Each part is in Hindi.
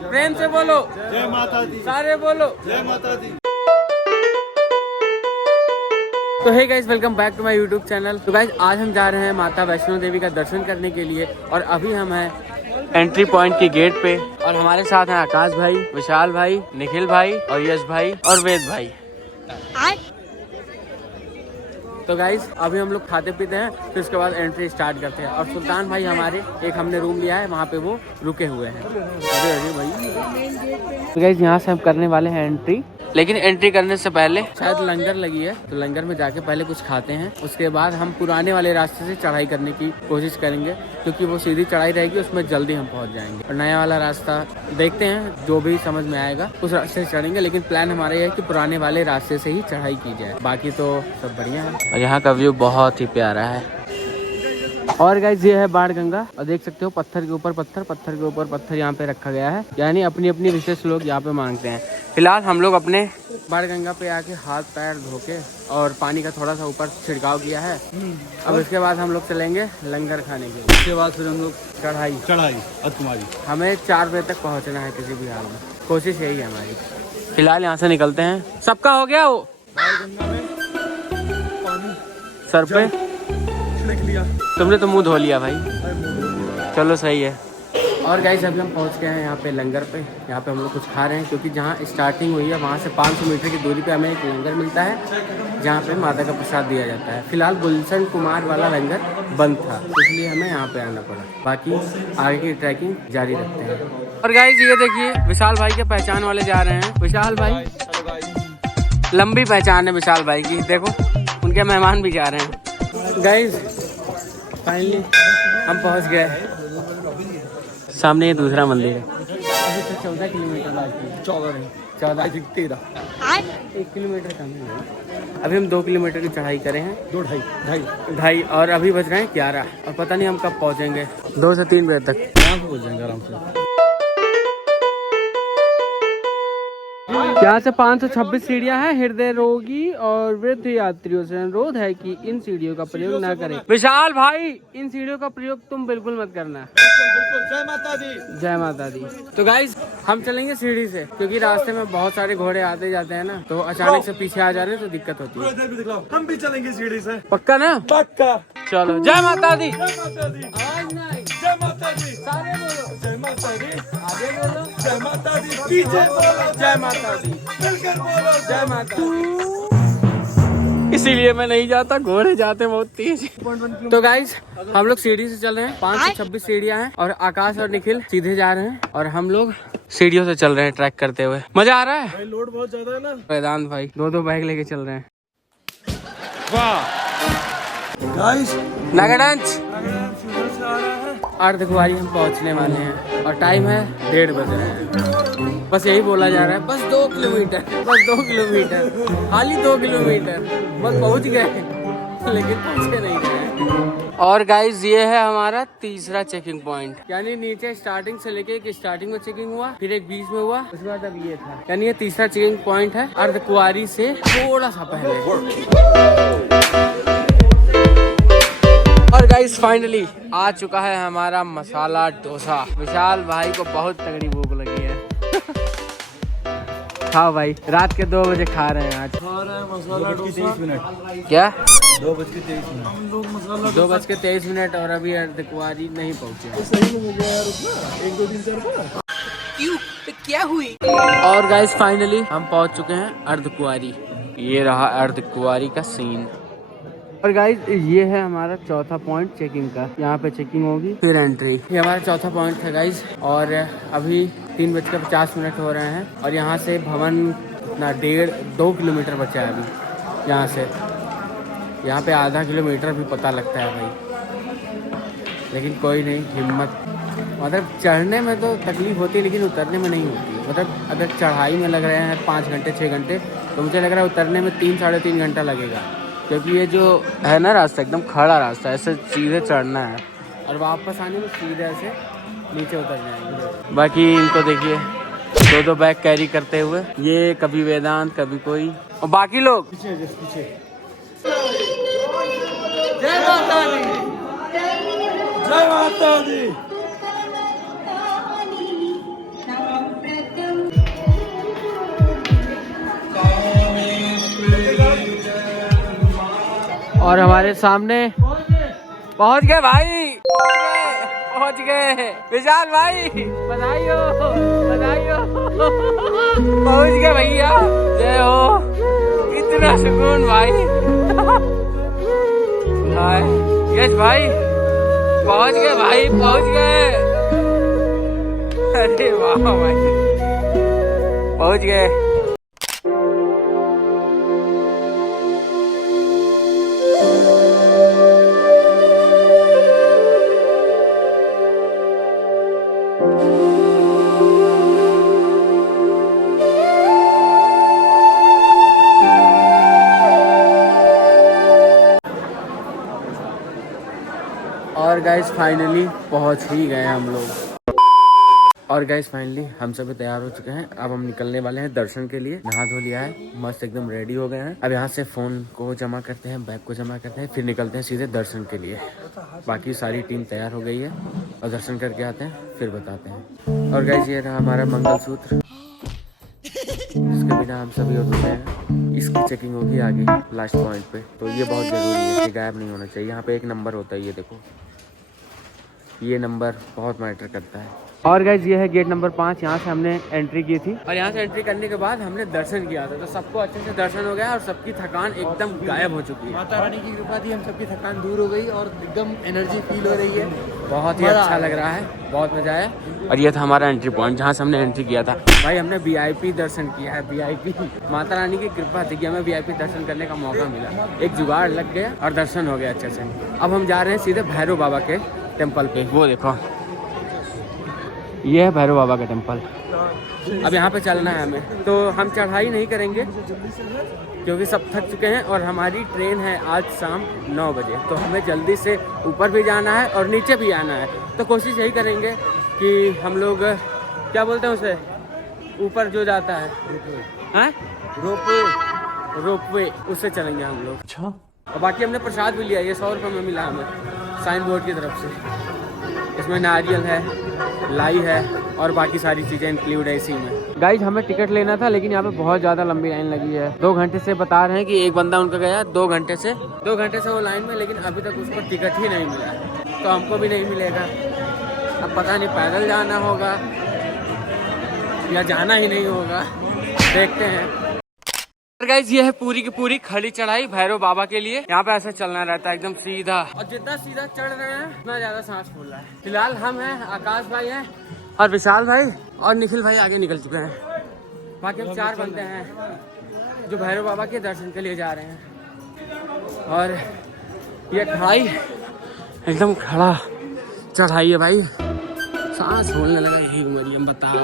प्रेम से बोलो जय माता दी। सारे बोलो जय माता दी। तो hey guys, welcome back to my YouTube channel. तो गाइस, आज हम जा रहे हैं माता वैष्णो देवी का दर्शन करने के लिए और अभी हम हैं एंट्री पॉइंट के गेट पे और हमारे साथ हैं आकाश भाई, विशाल भाई, निखिल भाई और यश भाई और वेद भाई। तो गाइस, अभी हम लोग खाते पीते हैं, फिर उसके बाद एंट्री स्टार्ट करते हैं। और सुल्तान भाई हमारे एक हमने रूम लिया है, वहाँ पे वो रुके हुए हैं। अरे भाई, तो गाइस यहाँ से हम करने वाले हैं एंट्री, लेकिन एंट्री करने से पहले शायद लंगर लगी है, तो लंगर में जाके पहले कुछ खाते हैं। उसके बाद हम पुराने वाले रास्ते से चढ़ाई करने की कोशिश करेंगे, क्योंकि वो सीधी चढ़ाई रहेगी, उसमें जल्दी हम पहुंच जाएंगे। और नया वाला रास्ता देखते हैं, जो भी समझ में आएगा उस रास्ते से चढ़ेंगे, लेकिन प्लान हमारा ये है कि पुराने वाले रास्ते से ही चढ़ाई की जाए। बाकी तो सब बढ़िया है और यहाँ का व्यू बहुत ही प्यारा है। और गाइस, ये है बाण गंगा और देख सकते हो पत्थर के ऊपर पत्थर, पत्थर के ऊपर पत्थर यहाँ पे रखा गया है, यानी अपनी अपनी विशेष लोग यहाँ पे मांगते हैं। फिलहाल हम लोग अपने बाण गंगा पे आके हाथ पैर धो के और पानी का थोड़ा सा ऊपर छिड़काव किया है। अब इसके बाद हम लोग चलेंगे लंगर खाने के लिए। उसके बाद फिर हम लोग चढ़ाई अर्धकुमारी। हमें 4 बजे तक पहुँचना है किसी भी हाल में, कोशिश यही है हमारी। फिलहाल यहाँ से निकलते हैं। सबका हो गया वो गंगा में पानी सर पे छिड़क लिया। तुमने तो मुंह धो लिया भाई, चलो सही है। और गाइस, अभी हम पहुंच गए हैं यहाँ पे लंगर पे। यहाँ पे हम लोग कुछ खा रहे हैं, क्योंकि जहाँ स्टार्टिंग हुई है वहाँ से 500 मीटर की दूरी पे हमें एक लंगर मिलता है, जहाँ पे माता का प्रसाद दिया जाता है। फिलहाल गुलशन कुमार वाला लंगर बंद था, इसलिए हमें यहाँ पे आना पड़ा। बाकी आगे की ट्रैकिंग जारी रखते हैं। और गाइस, ये देखिए विशाल भाई के पहचान वाले जा रहे हैं। विशाल भाई, लंबी पहचान है विशाल भाई की, देखो उनके मेहमान भी जा रहे हैं। गाइस, फाइनली हम पहुंच गए। सामने ये दूसरा मंदिर है। अभी तो 14 किलोमीटर बाकी है। 14 1 किलोमीटर कम है। अभी हम 2 किलोमीटर की चढ़ाई करे हैं। 2-2.5 और अभी बज रहे हैं 11 और पता नहीं हम कब पहुंचेंगे। 2 से 3 बजे तक यहाँ पहुँच जाएंगे आराम से। यहाँ से 526 सीढ़ियाँ हैं। हृदय रोगी और वृद्ध यात्रियों से अनुरोध है कि इन सीढ़ियों का प्रयोग न करें। विशाल भाई, इन सीढ़ियों का प्रयोग तुम बिल्कुल मत करना। जय माता दी। जय माता दी। तो गाइस, हम चलेंगे सीढ़ी से, क्योंकि रास्ते में बहुत सारे घोड़े आते जाते हैं ना, तो अचानक से पीछे आ जा रहे हैं तो दिक्कत होती है। हम भी चलेंगे सीढ़ी से। पक्का ना? पक्का। चलो, जय माता दी। जय माता दी। आवाज ना आई। जय माता दी। सारे बोलो जय माता दी। आगे बोलो जय माता दी। पीछे बोलो जय माता दी। मिलकर बोलो जय माता दी। इसीलिए मैं नहीं जाता, घोड़े जाते बहुत तेज। तो गाइस, हम लोग सीढ़ी से चल रहे हैं। 526 सीढ़ियाँ हैं और आकाश और निखिल सीधे जा रहे हैं और हम लोग सीढ़ियों से चल रहे हैं ट्रैक करते हुए। मजा आ रहा है भाई, लोड बहुत ज्यादा है ना। वेदांत भाई 2-2 बैग लेके चल रहे हैं। वाह गाइस, नगरंच सुबह से आ रहा है। अर्धकुंवारी हम पहुंचने वाले हैं और टाइम है 1:30 बज रहे हैं। बस यही बोला जा रहा है, बस 2 किलोमीटर, बस 2 किलोमीटर, खाली 2 किलोमीटर, बस पहुंच गए, लेकिन पहुंचे नहीं गए। और गाइस, ये है हमारा तीसरा चेकिंग पॉइंट, यानी नीचे स्टार्टिंग से लेके एक स्टार्टिंग में चेकिंग हुआ, फिर एक बीच में हुआ, उसके बाद अब ये था, यानी ये तीसरा चेकिंग पॉइंट है अर्धकुंवारी से थोड़ा सा पहले। और गाइस, फाइनली आ चुका है हमारा मसाला डोसा। विशाल भाई को बहुत तगड़ी भूख लगी है। खाओ भाई, रात के 2 बजे खा रहे हैं आज। खा रहा है मसाला डोसा। क्या 2:23 हम लोग मसाला 2:23 और अभी अर्धकुंवारी नहीं पहुँचे। सही में मुझे यार रुकना 1 2 3 4 क्यों, क्या हुई? और गाइस, फाइनली हम पहुँच चुके हैं अर्धकुंवारी। ये रहा अर्धकुंवारी का सीन। और गाइस, ये है हमारा चौथा पॉइंट चेकिंग का। यहाँ पे चेकिंग होगी, फिर एंट्री। ये हमारा चौथा पॉइंट है गाइस। और अभी 3:50 हो रहे हैं और यहाँ से भवन ना 1.5-2 किलोमीटर बचा है अभी यहाँ से। यहाँ पे आधा किलोमीटर भी पता लगता है भाई, लेकिन कोई नहीं, हिम्मत। मतलब चढ़ने में तो तकलीफ होती है, लेकिन उतरने में नहीं होती। मतलब अगर चढ़ाई में लग रहे हैं 5 घंटे 6 घंटे, तो मुझे लग रहा है उतरने में 3-3.5 घंटा लगेगा, क्योंकि ये जो है ना रास्ता एकदम खड़ा रास्ता, ऐसे सीधे चढ़ना है और वापस आने में सीधे ऐसे नीचे उतर जाएंगे। बाकी इनको देखिए 2-2 बैग कैरी करते हुए, ये कभी वेदांत कभी कोई, और बाकी लोग पीछे पीछे। जय माता दी। जय माता दी। और हमारे सामने पहुंच गए भाई, पहुंच गए विशाल भाई, बधाई हो बधाई हो। पहुंच गए भैया, जय हो। इतना सुकून भाई। हाय यस भाई, पहुंच गए भाई, पहुंच गए। अरे वाह भाई, पहुंच गए। और गाइस फाइनली पहुंच ही गए हम लोग। और गाइस फाइनली हम सभी तैयार हो चुके हैं। अब हम निकलने वाले हैं दर्शन के लिए। नहा धो लिया है, मस्त एकदम रेडी हो गए हैं। अब यहाँ से फोन को जमा करते हैं, बैग को जमा करते हैं, फिर निकलते हैं सीधे दर्शन के लिए। बाकी सारी टीम तैयार हो गई है और दर्शन करके आते हैं, फिर बताते हैं। और गाइस ये रहा हमारा मंगलसूत्र, इसके बिना हम सभी अधूरे हैं। इसकी चेकिंग होगी आगे लास्ट पॉइंट पे, तो ये बहुत जरूरी है, ये गायब नहीं होना चाहिए। यहाँ पे एक नंबर होता है, ये देखो, ये नंबर बहुत मैटर करता है। और गाइस ये है गेट नंबर 5, यहाँ से हमने एंट्री की थी और यहाँ से एंट्री करने के बाद हमने दर्शन किया था, तो सबको अच्छे से दर्शन हो गया और सबकी थकान एकदम गायब हो चुकी है। माता रानी की कृपा थी, हम सबकी थकान दूर हो गई और एकदम एनर्जी फील हो रही है। बहुत ही अच्छा लग रहा है, बहुत मजा आया। और ये था हमारा एंट्री पॉइंट, जहाँ से हमने एंट्री किया था। भाई हमने VIP दर्शन किया है, VIP। माता रानी की कृपा थी कि हमें VIP दर्शन करने का मौका मिला। एक जुगाड़ लग गया और दर्शन हो गया अच्छे से। अब हम जा रहे हैं सीधे भैरव बाबा के टेम्पल पे। वो देखो, ये है भैरव बाबा का टेम्पल। अब यहाँ पे चलना है हमें, तो हम चढ़ाई नहीं करेंगे क्योंकि सब थक चुके हैं और हमारी ट्रेन है आज शाम 9 बजे। तो हमें जल्दी से ऊपर भी जाना है और नीचे भी आना है। तो कोशिश यही करेंगे कि हम लोग, क्या बोलते हैं उसे, ऊपर जो जाता है रोपवे, उससे चलेंगे हम लोग। अच्छा। और बाकी हमने प्रसाद भी लिया, ये 100 रुपये में मिला हमें साइन बोर्ड की तरफ से। इसमें नारियल है, लाई है और बाकी सारी चीज़ें इंक्लूड है इसी में। गाइज हमें टिकट लेना था, लेकिन यहाँ पे बहुत ज़्यादा लंबी लाइन लगी है। 2 घंटे से बता रहे हैं कि एक बंदा उनका गया 2 घंटे से वो लाइन में, लेकिन अभी तक उसको टिकट ही नहीं मिला। तो हमको भी नहीं मिलेगा। अब पता नहीं पैदल जाना होगा या जाना ही नहीं होगा, देखते हैं। गाइस ये है पूरी की पूरी खड़ी चढ़ाई भैरव बाबा के लिए। यहाँ पे ऐसे चलना रहता है एकदम सीधा, और जितना सीधा चढ़ रहे हैं उतना ज्यादा सांस फूल रहा है। फिलहाल हम हैं, आकाश भाई हैं और विशाल भाई और निखिल भाई आगे निकल चुके हैं। बाकी हम 4 बंदे हैं जो भैरव बाबा के दर्शन के लिए जा रहे हैं। और ये खड़ाई एकदम खड़ा चढ़ाई है भाई, सांस फूलने लगा। यही उम्र बताओ।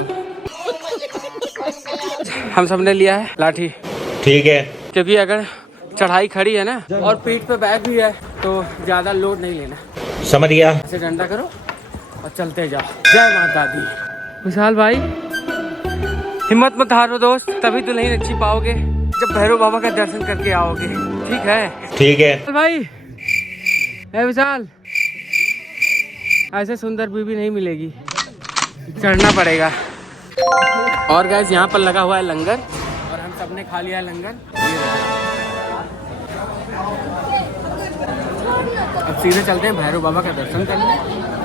हम सब ने लिया है लाठी, ठीक है, क्योंकि अगर चढ़ाई खड़ी है ना और पीठ पे बैग भी है तो ज्यादा लोड नहीं लेना। समझ गया। ऐसे डंडा करो और चलते जाओ। जय माता दी। विशाल भाई हिम्मत मत हारो दोस्त, तभी तो नहीं अच्छी पाओगे जब भैरव बाबा का दर्शन करके आओगे। ठीक है, ठीक है भाई। विशाल ऐसे सुंदर बीवी नहीं मिलेगी, चढ़ना पड़ेगा। और गाइस यहाँ पर लगा हुआ है लंगर और हम सबने खा लिया है लंगर। अब सीधे चलते हैं भैरव बाबा का दर्शन करने,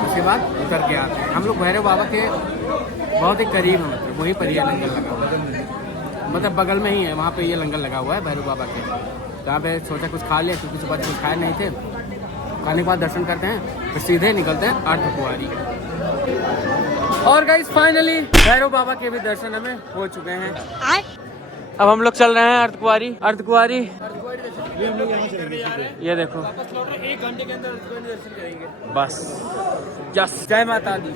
उसके बाद उतर के आते हैं। हम लोग भैरव बाबा के बहुत ही करीब हैं, मतलब वहीं पर ये लंगर लगा हुआ है, मतलब बगल में ही है। वहाँ पे ये लंगर लगा हुआ है भैरव बाबा के। जहाँ पे सोचा कुछ खा लिया, क्योंकि सुबह कुछ खाए नहीं थे। खाने के बाद दर्शन करते हैं, फिर सीधे निकलते हैं अर्धकुंवारी। और गाइस फाइनली भैरव बाबा के भी दर्शन हमें हो चुके हैं। अब हम लोग चल रहे हैं अर्धकुंवारी। ये देखो 1 घंटे के अंदर दर्शन करेंगे बस। यस, जय माता दी।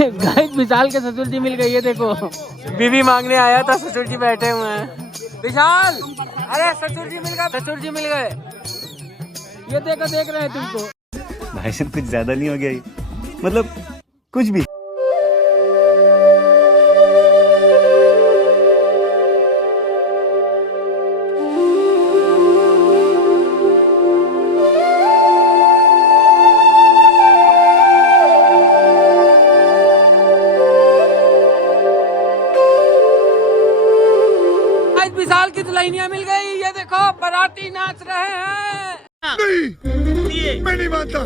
गाइस विशाल के ससुर जी मिल गई है, देखो बीवी मांगने आया था, ससुर जी बैठे हुए हैं। विशाल, अरे ससुर जी मिल गए। ये देखो, देख रहे हैं तुमको। भाई साहब कुछ ज्यादा नहीं हो गया ये? मतलब कुछ भी। विशाल की दुल्हनिया मिल गई। ये देखो बाराती नाच रहे हैं। नहीं, मैं नहीं मानता।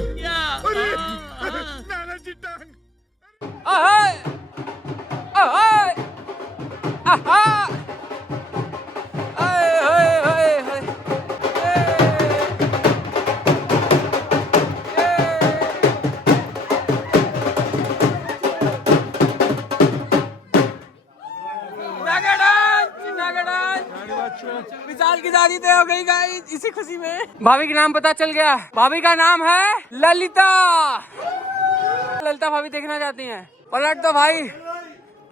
अहे! अहे! आहा! अहे, अहे, अहे, अहे! विशाल की शादी तय हो गई गाइस, इसी खुशी में। भाभी का नाम पता चल गया। भाभी का नाम है ललिता। ललिता भाभी देखना चाहती हैं। पलट दो भाई,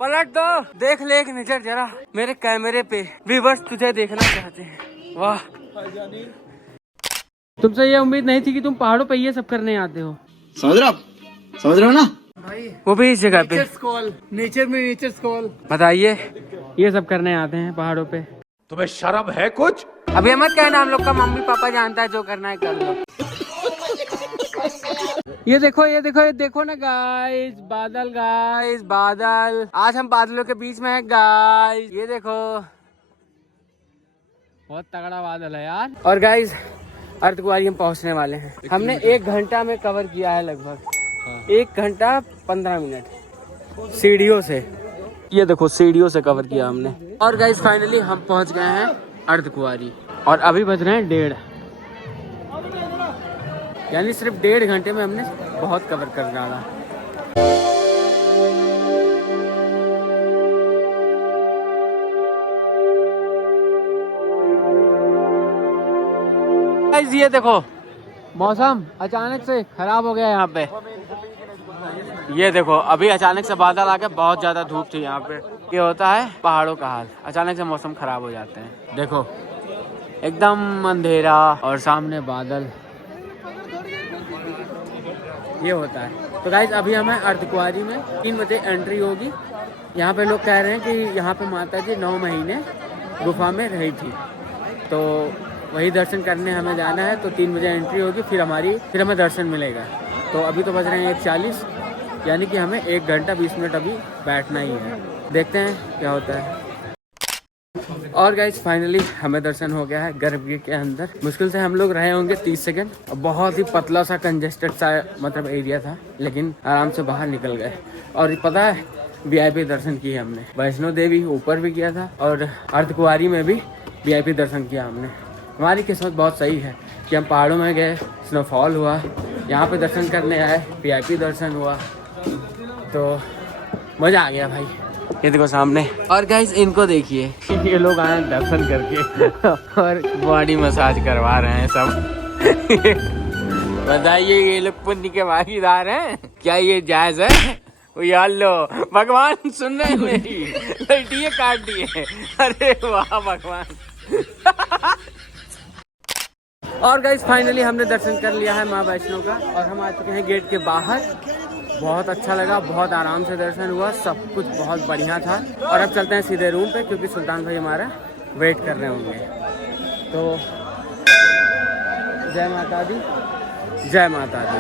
पलट दो। देख ले एक नजर जरा मेरे कैमरे पे, व्यूअर्स तुझे देखना चाहते हैं। वाह, तुमसे ये उम्मीद नहीं थी कि तुम पहाड़ों पे ये सब करने आते हो। समझ रहे हो ना भाई? वो भी इस जगह पे नेचर में नेचर कॉल। बताइए, ये सब करने आते हैं पहाड़ों पे। तुम्हें शर्म है कुछ? अभी मत कहना, हम लोग का मम्मी पापा जानता है, जो करना है कर लो। ये देखो, ये देखो, ये देखो ना गाइस, बादल गाइस, बादल। आज हम बादलों के बीच में है गाइस। ये देखो, बहुत तगड़ा बादल है यार। और गाइस, अर्धकुंवारी हम पहुंचने वाले हैं। हमने 1 घंटा में कवर किया है, लगभग 1 घंटा 15 मिनट सीढ़ियों से। ये देखो, सीढ़ियों से कवर किया हमने। और गाइस फाइनली हम पहुंच गए हैं अर्धकुंवारी, और अभी बज रहे हैं 1:30, यानी सिर्फ 1.5 घंटे में हमने बहुत कवर कर डाला। गाइस ये देखो, मौसम अचानक से खराब हो गया यहाँ पे। ये देखो, अभी अचानक से बादल आ गए, बहुत ज्यादा धूप थी यहाँ पे। ये होता है पहाड़ों का हाल, अचानक से मौसम खराब हो जाते हैं। देखो एकदम अंधेरा और सामने बादल, ये होता है। तो गाइस अभी हमें अर्धकुंवारी में 3 बजे एंट्री होगी। यहाँ पे लोग कह रहे हैं कि यहाँ पे माता जी 9 महीने गुफा में रही थी, तो वही दर्शन करने हमें जाना है। तो 3 बजे एंट्री होगी, फिर हमें दर्शन मिलेगा। तो अभी तो बज रहे हैं 1:40, यानी कि हमें 1 घंटा 20 मिनट अभी बैठना ही है। देखते हैं क्या होता है। और गाइस फाइनली हमें दर्शन हो गया है गर्भगृह के अंदर। मुश्किल से हम लोग रहे होंगे 30 सेकंड। बहुत ही पतला सा कंजेस्टेड सा मतलब एरिया था, लेकिन आराम से बाहर निकल गए। और पता है, VIP दर्शन किए हमने। वैष्णो देवी ऊपर भी किया था, और अर्धकुंवारी में भी VIP दर्शन किया हमने। हमारी किस्मत बहुत सही है कि हम पहाड़ों में गए, स्नोफॉल हुआ, यहाँ पे दर्शन करने आए, VIP दर्शन हुआ, तो मज़ा आ गया भाई। ये देखो सामने। और गाइस इनको देखिए, ये लोग आए दर्शन करके और बॉडी मसाज करवा रहे हैं सब। बताइए, ये लोग पुण्य के भागीदार हैं क्या? ये जायज है? यार लो, भगवान सुन रहे हैं मेरी, लड़िए काट दिए। अरे वाह भगवान। और गाइस फाइनली हमने दर्शन कर लिया है माँ वैष्णो का, और हम आ चुके हैं गेट के बाहर। बहुत अच्छा लगा, बहुत आराम से दर्शन हुआ, सब कुछ बहुत बढ़िया था। और अब चलते हैं सीधे रूम पे, क्योंकि सुल्तान भाई हमारा वेट कर रहे होंगे। तो जय माता दी, जय माता दी।